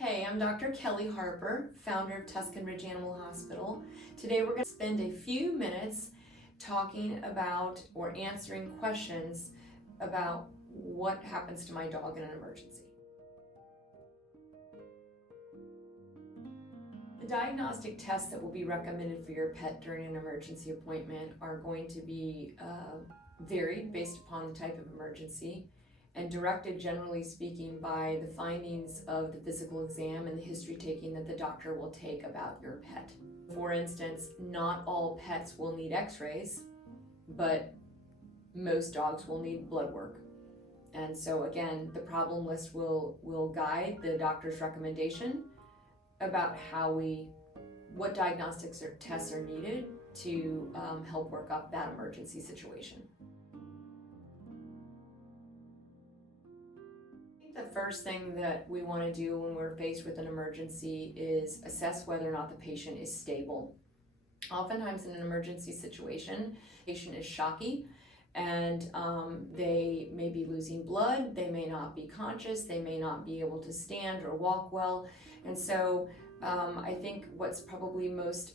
Hey, I'm Dr. Kelly Harper, founder of Tuscan Ridge Animal Hospital. Today we're going to spend a few minutes talking about or answering questions about what happens to my dog in an emergency. The diagnostic tests that will be recommended for your pet during an emergency appointment are going to be varied based upon the type of emergency and directed, generally speaking, by the findings of the physical exam and the history taking that the doctor will take about your pet. For instance, not all pets will need x-rays, but most dogs will need blood work. And so again, the problem list will guide the doctor's recommendation about what diagnostics or tests are needed to help work up that emergency situation. The first thing that we want to do when we're faced with an emergency is assess whether or not the patient is stable. Oftentimes in an emergency situation, the patient is shocky and they may be losing blood, they may not be conscious, they may not be able to stand or walk well. And so I think what's probably most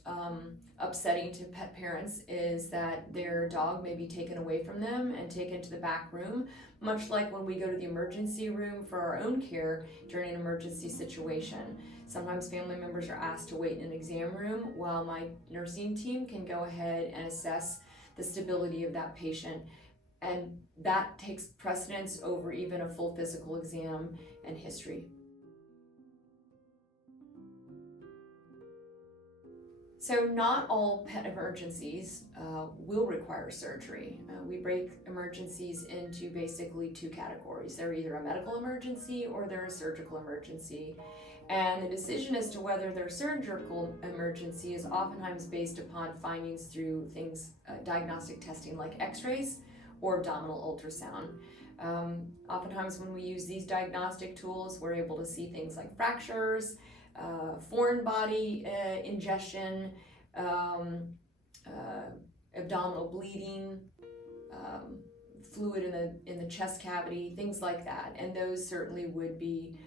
upsetting to pet parents is that their dog may be taken away from them and taken to the back room, much like when we go to the emergency room for our own care during an emergency situation. Sometimes family members are asked to wait in an exam room while my nursing team can go ahead and assess the stability of that patient, and that takes precedence over even a full physical exam and history. So not all pet emergencies will require surgery. We break emergencies into basically two categories. They're either a medical emergency or they're a surgical emergency. And the decision as to whether they're surgical emergency is oftentimes based upon findings through diagnostic testing like x-rays or abdominal ultrasound. Oftentimes when we use these diagnostic tools, we're able to see things like fractures, foreign body ingestion, abdominal bleeding, fluid in the chest cavity, things like that. And those certainly would be,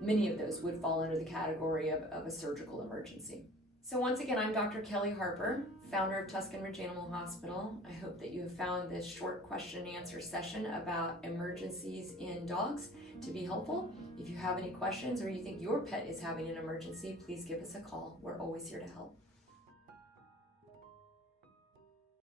many of those would fall under the category of a surgical emergency. So once again, I'm Dr. Kelly Harper, founder of Tuscan Ridge Animal Hospital. I hope that you have found this short question and answer session about emergencies in dogs to be helpful. If you have any questions or you think your pet is having an emergency, please give us a call. We're always here to help.